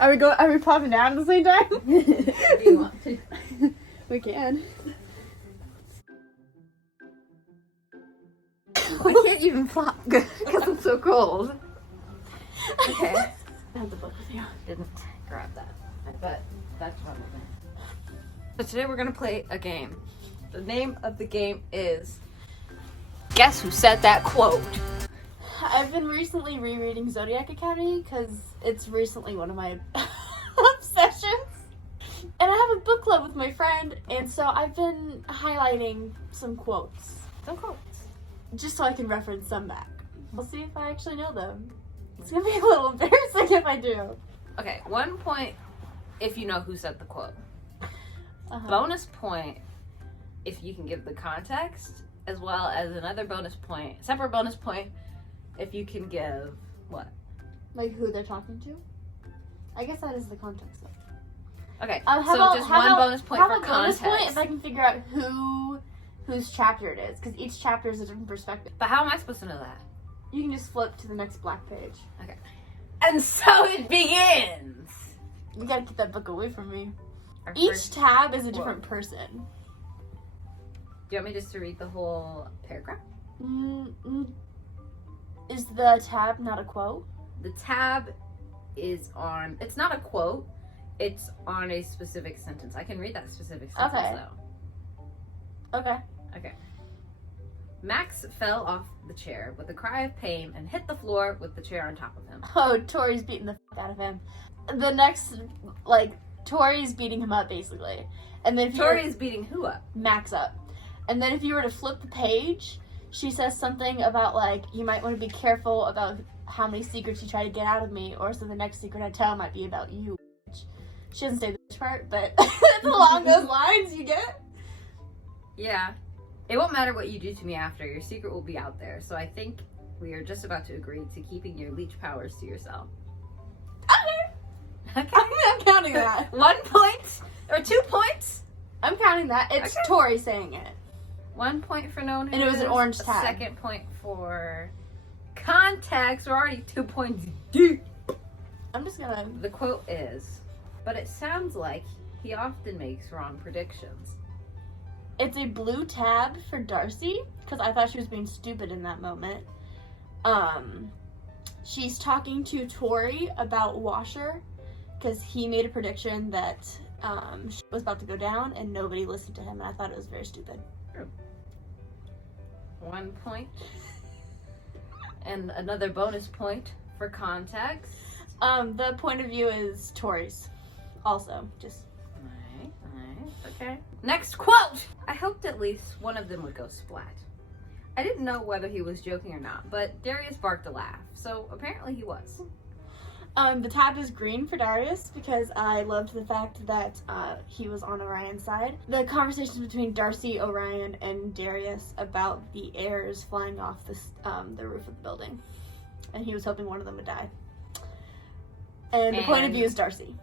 Are we popping down at the same time? Do you want to? We can. I can't even flop because I'm so cold. Okay. I have the book with you. Didn't grab that. I bet that's one of them. So today we're gonna play a game. The name of the game is Guess Who Said That Quote? I've been recently rereading Zodiac Academy because it's recently one of my obsessions. And I have a book club with my friend, and so I've been highlighting some quotes. Some quotes. Just so I can reference some back. We'll see if I actually know them. It's gonna be a little embarrassing if I do. Okay, 1 point if you know who said the quote. Uh-huh. Bonus point if you can give the context, as well as another bonus point, separate bonus point if you can give what? Like who they're talking to? I guess that is the context though. Okay, how so about- just how one about- bonus point how for about bonus context. point if I can figure out whose chapter it is, because each chapter is a different perspective. But how am I supposed to know that? You can just flip to the next black page. Okay. And so it begins! You gotta get that book away from me. Our Each first- tab is a different person. Do you want me just to read the whole paragraph? Is the tab not a quote? The tab is on, it's not a quote, it's on a specific sentence. I can read that specific sentence Okay. though. Okay. Okay. Max fell off the chair with a cry of pain and hit the floor with the chair on top of him. Oh, Tori's beating the fuck out of him. The next, Tori's beating him up, basically. And then if you Tori is beating who up? Max up. And then if you were to flip the page, she says something about, you might want to be careful about how many secrets you try to get out of me, or so the next secret I tell might be about you. She doesn't say the bitch part, but it's along those lines, you get? Yeah. It won't matter what you do to me after. Your secret will be out there. So I think we are just about to agree to keeping your leech powers to yourself. Okay. I'm counting that. 1 point or 2 points? I'm counting that. It's Okay. Tori saying it. 1 point for known who And it was an is, orange a tab. second point for context. We're already 2 points deep. I'm just gonna... The quote is, but it sounds like he often makes wrong predictions. It's a blue tab for Darcy, because I thought she was being stupid in that moment. She's talking to Tori about Washer, because he made a prediction that shit was about to go down, and nobody listened to him, and I thought it was very stupid. 1 point. And another bonus point for context. The point of view is Tori's. Also, just... Nice, okay. Next quote! I hoped at least one of them would go splat. I didn't know whether he was joking or not, but Darius barked a laugh, so apparently he was. The tab is green for Darius, because I loved the fact that he was on Orion's side. The conversations between Darcy, Orion, and Darius about the airs flying off the roof of the building. And he was hoping one of them would die. And the point of view is Darcy.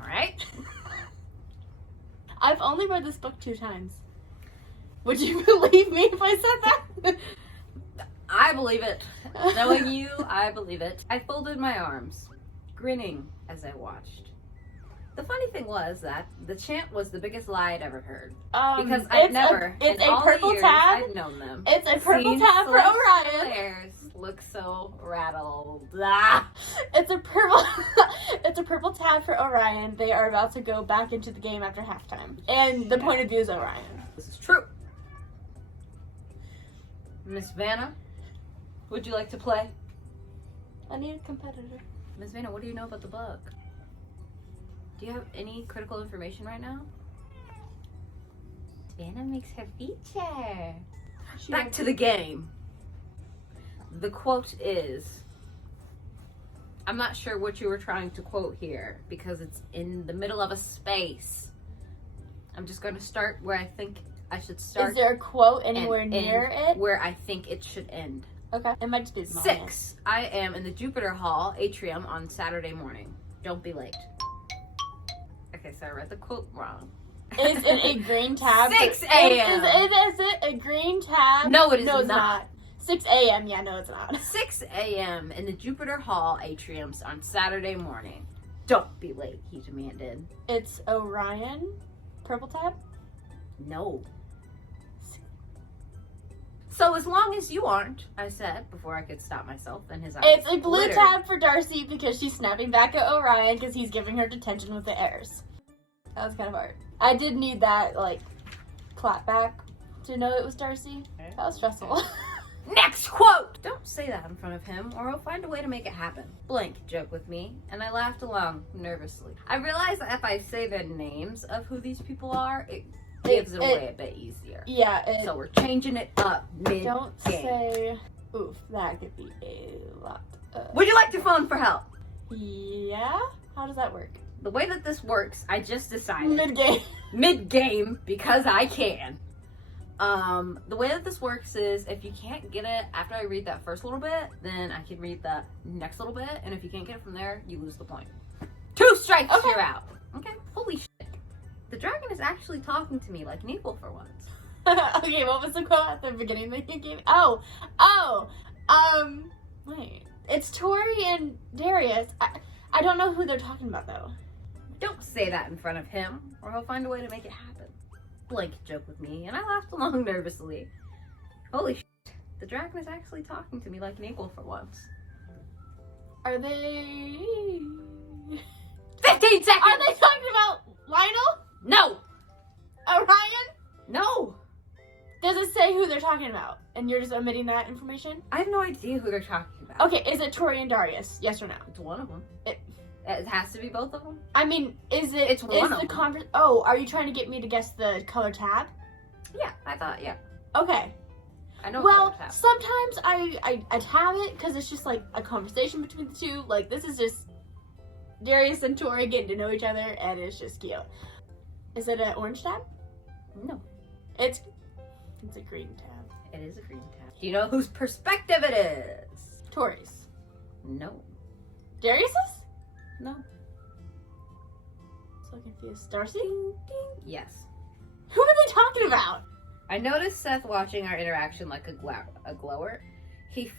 Alright. I've only read this book 2 times. Would you believe me if I said that? I believe it. Knowing you, I believe it. I folded my arms, grinning as I watched. The funny thing was that the chant was the biggest lie I'd ever heard. Because I'd never, It's in a all purple the years tab. I've known them, It's a purple seen tab for Slick's Orion. players look so rattled. Ah. It's a purple. It's a purple tab for Orion. They are about to go back into the game after halftime, and the point of view is Orion. This is true. Miss Vanna, would you like to play? I need a competitor. Miss Vanna, what do you know about the book? Do you have any critical information right now? Vanna makes her feature. Back to the game. The quote is, I'm not sure what you were trying to quote here because it's in the middle of a space. I'm just going to start where I think I should start. Is there a quote anywhere and near end it? where I think it should end. Okay. It might just be the 6. I am in the Jupiter Hall atrium on Saturday morning. Don't be late. Okay, so I read the quote wrong. Is it a green tab? 6 a.m. Is it a green tab? No, it is No, it's not. not. 6 a.m. Yeah, no, it's not. 6 a.m. in the Jupiter Hall atriums on Saturday morning. Don't be late, he demanded. It's Orion? Purple tab? No. So as long as you aren't, I said, before I could stop myself, and his eyes It's a blue glittered. tab for Darcy because she's snapping back at Orion because he's giving her detention with the heirs. That was kind of hard. I did need that, like, clap back to know it was Darcy. That was stressful. Next quote! Don't say that in front of him, or he'll find a way to make it happen. Blank joked with me, and I laughed along, nervously. I realized that if I say the names of who these people are, it gives it away a bit easier. Yeah. So we're changing it up mid-game. Don't say, oof, that could be a lot. Would you like to phone for help? Yeah? How does that work? The way that this works, I just decided. Mid-game. Mid-game, because I can. The way that this works is if you can't get it after I read that first little bit, then I can read the next little bit, and if you can't get it from there, you lose the point. 2 strikes, Okay. you're out. Okay, holy shit. The dragon is actually talking to me like an equal for once. Okay, what was the quote at the beginning that you gave? Wait. It's Tori and Darius. I don't know who they're talking about, though. Don't say that in front of him, or he'll find a way to make it happen. Blank joked with me, and I laughed along nervously. Holy shit. The dragon is actually talking to me like an equal for once. Are they... 15 seconds! Are they talking about Lionel? No! Orion? No! Does it say who they're talking about? And you're just omitting that information? I have no idea who they're talking about. Okay, is it Tori and Darius? Yes or no? It's one of them. It has to be both of them? I mean, is it... It's one of them. Oh, are you trying to get me to guess the color tab? Yeah, I thought, yeah. Okay. I know Well, color tab. sometimes I tab it because it's just like a conversation between the two. Like, this is just Darius and Tori getting to know each other, and it's just cute. Is it an orange tab? No. It's a green tab. It is a green tab. Do you know whose perspective it is? Tori's. No. Darius's? No. So confused. Darcy? Yes. Who are they talking about? I noticed Seth watching our interaction like a glower. He's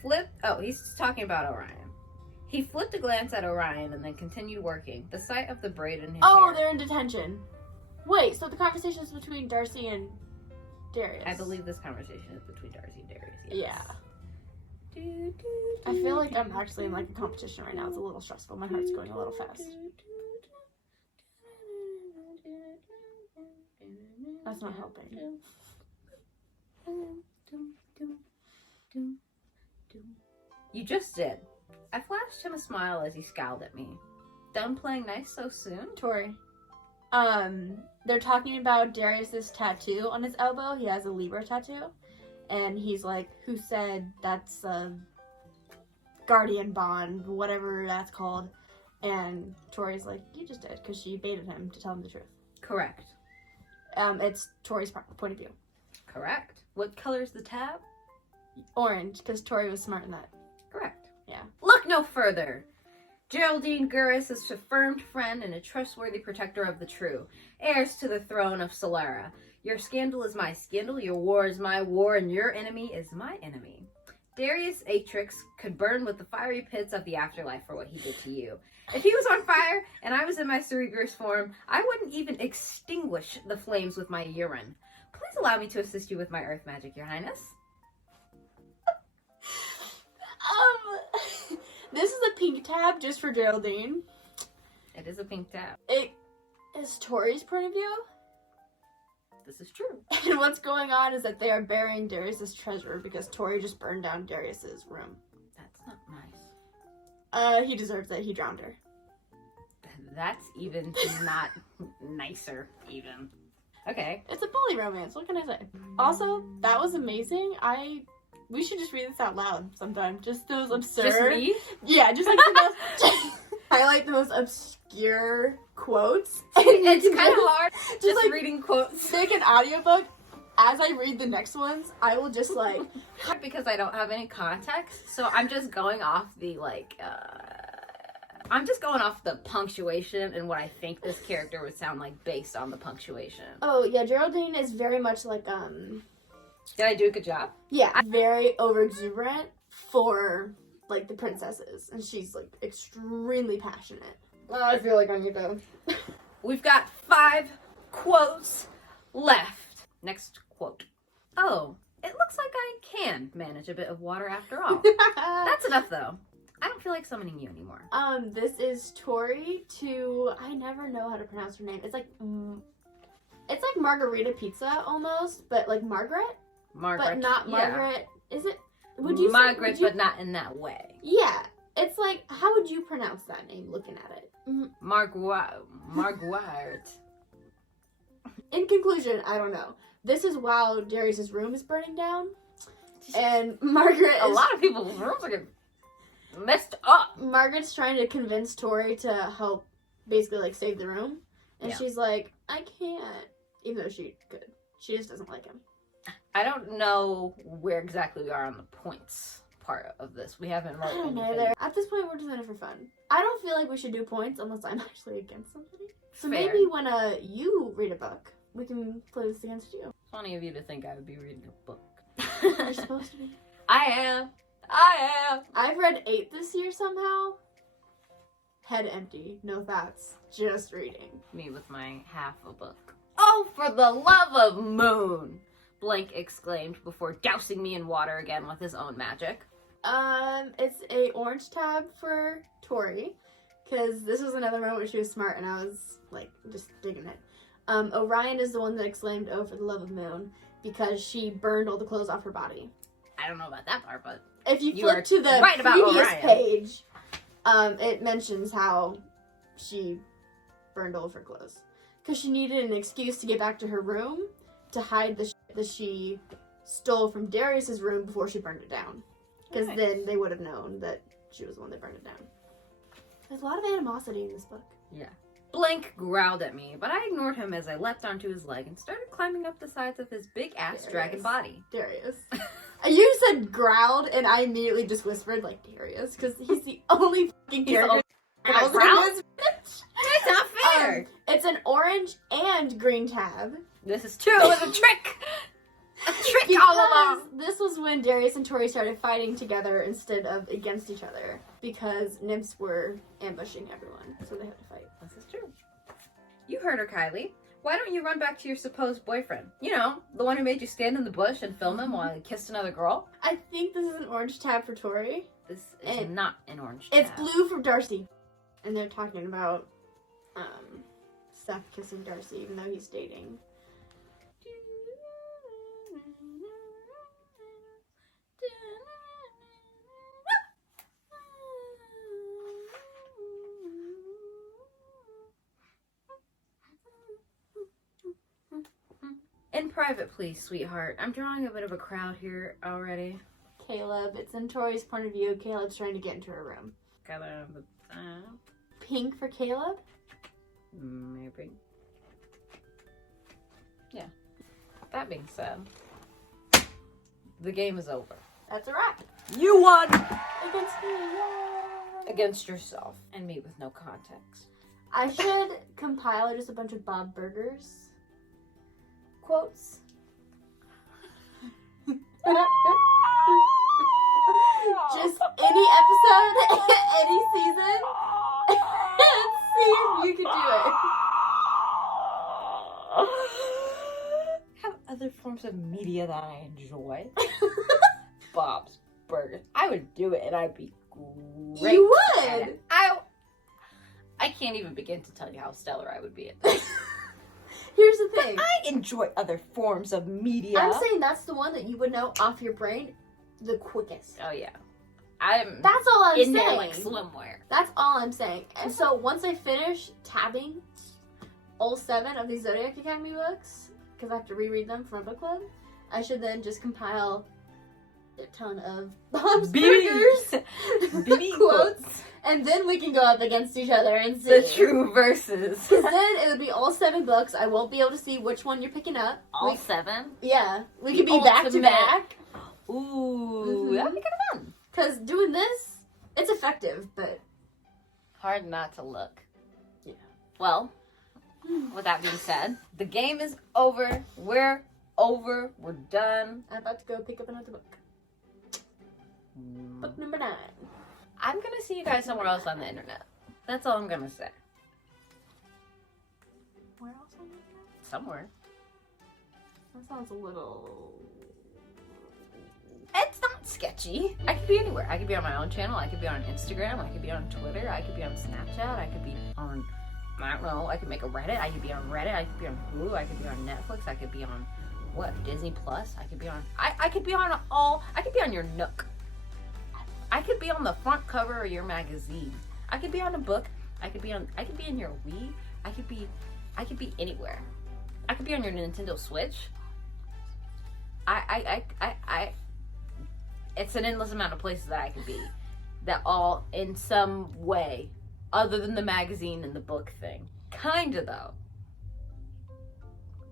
talking about Orion. He flipped a glance at Orion and then continued working. The sight of the braid in his hair. They're in detention. Wait, so the conversation is between Darcy and Darius? I believe this conversation is between Darcy and Darius. Yes. Yeah. I feel like I'm actually in like a competition right now. It's a little stressful. My heart's going a little fast. That's not helping. You just did. I flashed him a smile as he scowled at me. Done playing nice so soon? Tori. They're talking about Darius's tattoo on his elbow. He has a Libra tattoo. And he's like, who said that's a guardian bond, whatever that's called. And Tori's like, you just did, because she baited him to tell him the truth. Correct. It's Tori's point of view. Correct. What color is the tab? Orange, because Tori was smart in that. Correct. Yeah. Look no further. Geraldine Gurris is a confirmed friend and a trustworthy protector of the true, heirs to the throne of Solara. Your scandal is my scandal, your war is my war, and your enemy is my enemy. Darius Atrix could burn with the fiery pits of the afterlife for what he did to you. If he was on fire and I was in my Cerebrus form, I wouldn't even extinguish the flames with my urine. Please allow me to assist you with my earth magic, your highness. This is a pink tab just for Geraldine. It is a pink tab. It is Tori's point of view. This is true. And what's going on is that they are burying Darius's treasure because Tori just burned down Darius's room. That's not nice. He deserves it. He drowned her. That's even not nicer, even. Okay. It's a bully romance. What can I say? Also, that was amazing. We should just read this out loud sometime. Just those absurd. Just me? Yeah, just like the most. Highlight the most obscure quotes. It's kind of hard. Just like reading quotes. Make an audiobook. As I read the next ones, I will just like because I don't have any context, so I'm just going off the I'm just going off the punctuation and what I think this character would sound like based on the punctuation. Oh yeah, Geraldine is very much like Did I do a good job? Yeah, very over exuberant for like the princesses, and she's like extremely passionate. I feel like I need to. We've got 5 quotes left. Next quote. Oh, it looks like I can manage a bit of water after all. That's enough though. I don't feel like summoning you anymore. This is Tori to, I never know how to pronounce her name. It's like Margarita Pizza almost, but like Margaret, Margaret. but not yeah. Margaret. Is it? Would you Margaret, say, but not in that way. Yeah, it's like, how would you pronounce that name looking at it? Margaret. In conclusion, I don't know. This is while Darius's room is burning down, and Margaret A lot of people's rooms are getting messed up. Margaret's trying to convince Tori to help, basically like save the room, and Yeah. she's like, I can't, even though she could. She just doesn't like him. I don't know where exactly we are on the points part of this. We haven't I wrote don't know anything. either. At this point, we're just in it for fun. I don't feel like we should do points unless I'm actually against somebody. So Fair. maybe when you read a book, we can play this against you. It's funny of you to think I would be reading a book. You're supposed to be. I am. I've read 8 this year somehow. Head empty, no thoughts, just reading. Me with my half a book. Oh, for the love of moon! Blank exclaimed before dousing me in water again with his own magic. It's a orange tab for Tori, because this was another moment where she was smart and I was, like, just digging it. Orion is the one that exclaimed, oh, for the love of moon, because she burned all the clothes off her body. I don't know about that part, but If you You flip are to the right about previous Orion. page, it mentions how she burned all of her clothes. Because she needed an excuse to get back to her room to hide the shit that she stole from Darius's room before she burned it down. Because Nice. then they would have known that she was the one that burned it down. There's a lot of animosity in this book. yeah. Blank growled at me, but I ignored him as I leapt onto his leg and started climbing up the sides of his big-ass There he dragon is. body. Darius. You said growled, and I immediately just whispered, like, Darius, because he's the only fucking He's the character only- that Growl? growls in this. It's not fair! It's an orange and green tab. This is true, it's a trick! A trick all along! This was when Darius and Tori started fighting together instead of against each other. Because nymphs were ambushing everyone, so they had to fight. This is true. You heard her, Kylie. Why don't you run back to your supposed boyfriend? You know, the one who made you stand in the bush and film him while he kissed another girl? I think this is an orange tab for Tori. This is And not an orange It's tab. blue for Darcy. And they're talking about Seth kissing Darcy even though he's dating. In private, please, sweetheart. I'm drawing a bit of a crowd here already. Caleb, it's in Tori's point of view. Caleb's trying to get into her room. Pink for Caleb? Maybe. Yeah. That being said, the game is over. That's a wrap. You won! Against me, yay! Against yourself and me with no context. I should compile just a bunch of Bob Burgers quotes. Just any episode, any season, and see if you can do it. Have other forms of media that I enjoy. Bob's Burgers. I would do it and I'd be great. You at would. it. I can't even begin to tell you how stellar I would be at this. Here's the thing. I enjoy other forms of media. I'm saying that's the one that you would know off your brain the quickest. Oh yeah. I'm That's all I'm in saying. there like swimwear. That's all I'm saying. And so once I finish tabbing all 7 of these Zodiac Academy books, because I have to reread them for my book club, I should then just compile a ton of Bob's Burgers BB quotes, and then we can go up against each other and see. The true verses. Because then it would be all 7 books. I won't be able to see which one you're picking up. All 7? Yeah. We The could be back to ultimate. back. Ooh, Mhm. that'd be kind of fun. Because doing this, it's effective, but Hard not to look. Yeah. Well, with that being said, the game is over. We're over. We're done. I'm about to go pick up another book. Book number 9. I'm gonna see you guys somewhere else on the internet. That's all I'm gonna say. Where else on the internet? Somewhere. That sounds a little... It's not sketchy. I could be anywhere. I could be on my own channel. I could be on Instagram. I could be on Twitter. I could be on Snapchat. I could be on, I don't know, I could make a Reddit. I could be on Reddit. I could be on Hulu. I could be on Netflix. I could be on, what, Disney Plus? I could be on, I could be on all, I could be on your Nook. I could be on the front cover of your magazine. I could be on a book. I could be in your Wii. I could be anywhere. I could be on your Nintendo Switch. It's an endless amount of places that I could be, that all in some way, other than the magazine and the book thing, kinda though,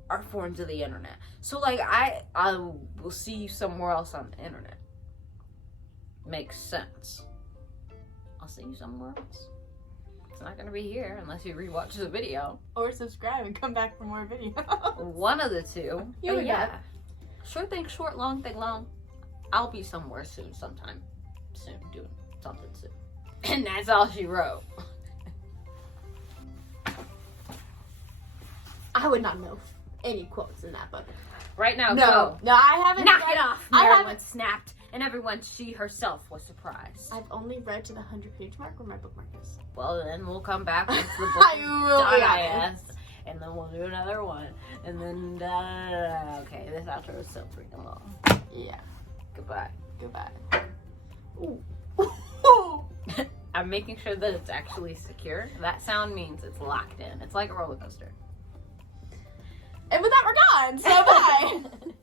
are forms of the internet. So like I will see you somewhere else on the internet. Makes sense. I'll see you somewhere else. It's not gonna be here unless you rewatch the video. Or subscribe and come back for more videos. One of the two. You But would yeah. know. Short thing short, long thing long. I'll be somewhere soon, sometime soon, doing something soon. And that's all she wrote. I would not know any quotes in that book. Right now, No, go. no, I haven't. Knock read, it off. I Marilyn haven't. snapped, and everyone, she herself was surprised. I've only read to the 100-page mark where my bookmark is. Well, then we'll come back with the book. I will be honest. And then we'll do another one. And then, okay, this outro is so freaking long. Yeah. Goodbye. Goodbye. Ooh. I'm making sure that it's actually secure. That sound means it's locked in. It's like a roller coaster. And with that, we're gone. So bye.